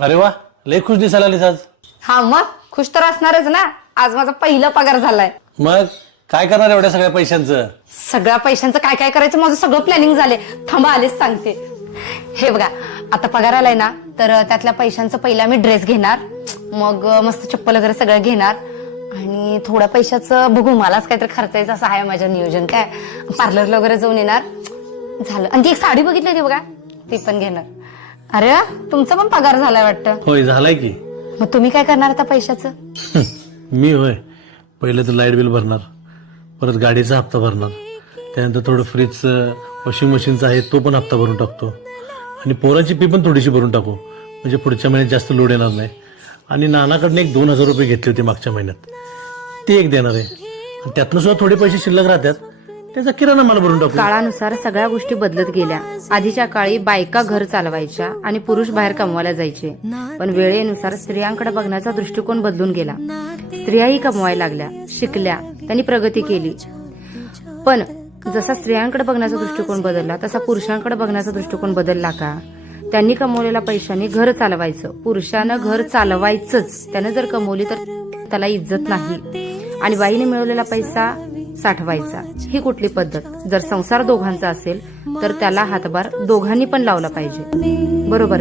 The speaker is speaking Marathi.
अरे वा, लय खुश दिसायला लागलीस आज. हा मग खुश तर असणारच ना. आज माझा पहिला पगार झालाय. मग काय करणार एवढ्या सगळ्या पैशांचं? सगळ्या पैशांचं काय काय करायचं माझं सगळं प्लॅनिंग झाले. थांबा आलेच सांगते. हे बघा, आता पगार आलाय ना, तर त्यातल्या पैशांचं पहिला मी ड्रेस घेणार, मग मस्त चप्पल वगैरे सगळं घेणार, आणि थोड्या पैशाचं बघू, मलाच काहीतरी खर्चायचं असं आहे माझं नियोजन. काय पार्लरला वगैरे जाऊन येणार, झालं. आणि ती एक साडी बघितली होती बघा, ती पण घेणार. अरे वा, तुमचा पण पगार झालाय वाटतं. होय झालाय की. मग तुम्ही काय करणार आता पैशाचं? मी होय, पहिले तर लाईट बिल भरणार, परत गाडीचा हप्ता भरणार, त्यानंतर थोडं फ्रीजचं, वॉशिंग मशीनचा आहे तो पण हप्ता भरून टाकतो, आणि पोराची फी पण थोडीशी भरून टाकू, म्हणजे पुढच्या महिन्यात जास्त लोड येणार नाही. आणि नानाकडनं एक 2,000 रुपये घेतले होते मागच्या महिन्यात, ते एक देणार आहे. आणि त्यातनं सुद्धा थोडे पैसे शिल्लक राहतात, त्याचा किराणा मला भरून टाकू. काळानुसार सगळ्या गोष्टी बदलत गेल्या. आधीच्या काळी बायका घर चालवायच्या आणि पुरुष बाहेर कमवायला जायचे, पण वेळेनुसार स्त्रियांकडे बघण्याचा दृष्टिकोन बदलून गेला. स्त्रियाही कमवायला लागल्या, शिकल्या, त्यांनी प्रगती केली. पण जसा स्त्रियांकडे बघण्याचा दृष्टिकोन बदलला तसा पुरुषांकडे बघण्याचा दृष्टिकोन बदलला का? त्यांनी कमवलेल्या पैशांनी घर चालवायचं, पुरुषानं घर चालवायचंच. त्यानं जर कमवली तर त्याला इज्जत नाही, आणि बाईने मिळवलेला पैसा साठवायचा. ही कुठली पद्धत? जर संसार दोघांचा असेल तर त्याला हातभार दोघांनी पण लावला पाहिजे, बरोबर ना?